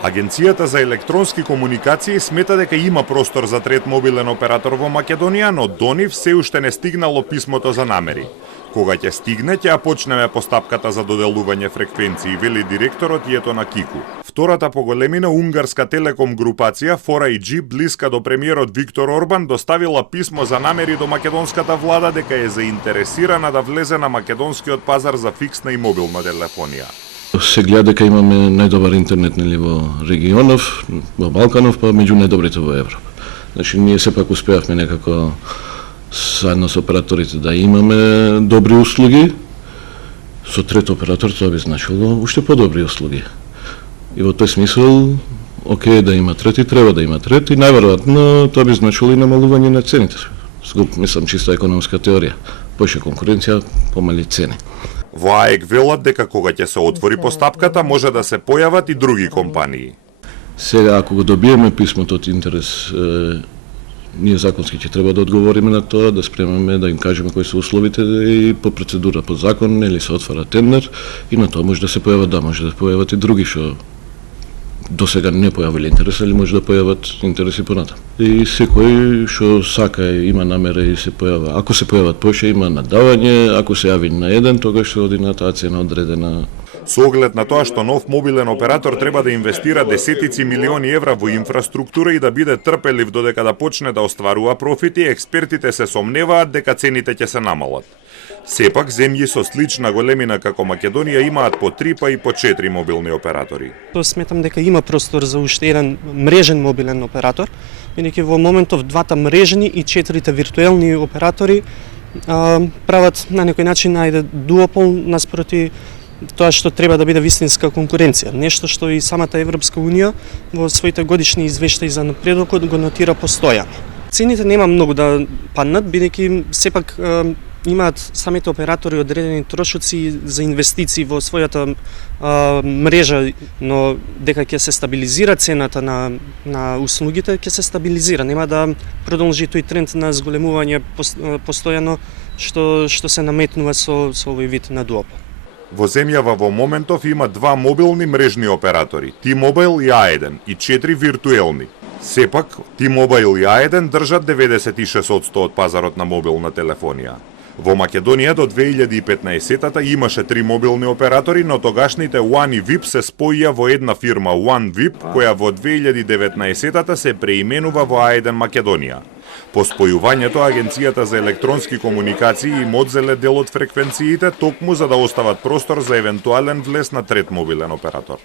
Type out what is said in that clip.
Агенцијата за електронски комуникации смета дека има простор за трет мобилен оператор во Македонија, но до нив се уште не стигнало писмото за намери. Кога ќе стигне, ќе почнеме постапката за доделување фреквенции, вели директорот Јето на Кику. Втората по големина унгарска телеком групација 4iG, блиска до премиерот Виктор Орбан, доставила писмо за намери до македонската влада дека е заинтересирана да влезе на македонскиот пазар за фиксна и мобилна телефонија. Се гледа дека имаме најдобар интернет во регионов, во Балканов, па меѓу најдобрите во Европа. Значи, ние сепак успеавме некако заедно со операторите да имаме добри услуги. Со трет оператор тоа би значило уште подобри услуги. И во тој смисол, окей да има трети, треба да има трети, и најверојатно тоа би значило и намалување на цените. Мислам, чиста економска теорија. Поише конкуренција, помали цени. Во АЕК велат дека кога ќе се отвори постапката, може да се појават и други компании. Сега, ако го добиеме писмото од интерес, ние законски ќе треба да одговориме на тоа, да спремаме, да им кажеме кои се условите и по процедура по закон, или се отвара тендер, и на тоа може да се појават, може да појават и други што до сега не појавили интерес, или може да појават интереси понатам. И секој што сака има намера и се појава. Ако се појават поише, има надавање, ако се јави на еден, тогаш се оди на таа цена одредена. Со оглед на тоа што нов мобилен оператор треба да инвестира десетици милиони евра во инфраструктура и да биде трпелив додека да почне да остварува профити, експертите се сомневаат дека цените ќе се намалат. Сепак, земји со слична големина како Македонија имаат по 3 па и по 4 мобилни оператори. Сметам дека има простор за уште еден мрежен мобилен оператор, бидејќи во моментов двата мрежни и 4 виртуелни оператори прават на некој начин дуопол наспроти тоа што треба да биде вистинска конкуренција. Нешто што и самата Европска унија во своите годишни извештаи за напредокот го нотира постојано. Цените нема многу да паднат, бидејќи сепак имаат самите оператори одредени трошоци за инвестиции во својата мрежа, но дека ќе се стабилизира цената на услугите, ќе се стабилизира. Нема да продолжи тој тренд на зголемување постојано што се наметнува со овој вид на дуопол. Во земјава во моментов има 2 мобилни мрежни оператори, T-Mobile и A1, и 4 виртуелни. Сепак, T-Mobile и A1 држат 96% од пазарот на мобилна телефонија. Во Македонија до 2015-та имаше 3 мобилни оператори, но тогашните One и VIP се споија во една фирма One VIP, која во 2019-та се преименува во A1 Македонија. По спојувањето, Агенцијата за електронски комуникации им одзеле дел од фреквенциите, токму за да остават простор за евентуален влез на трет мобилен оператор.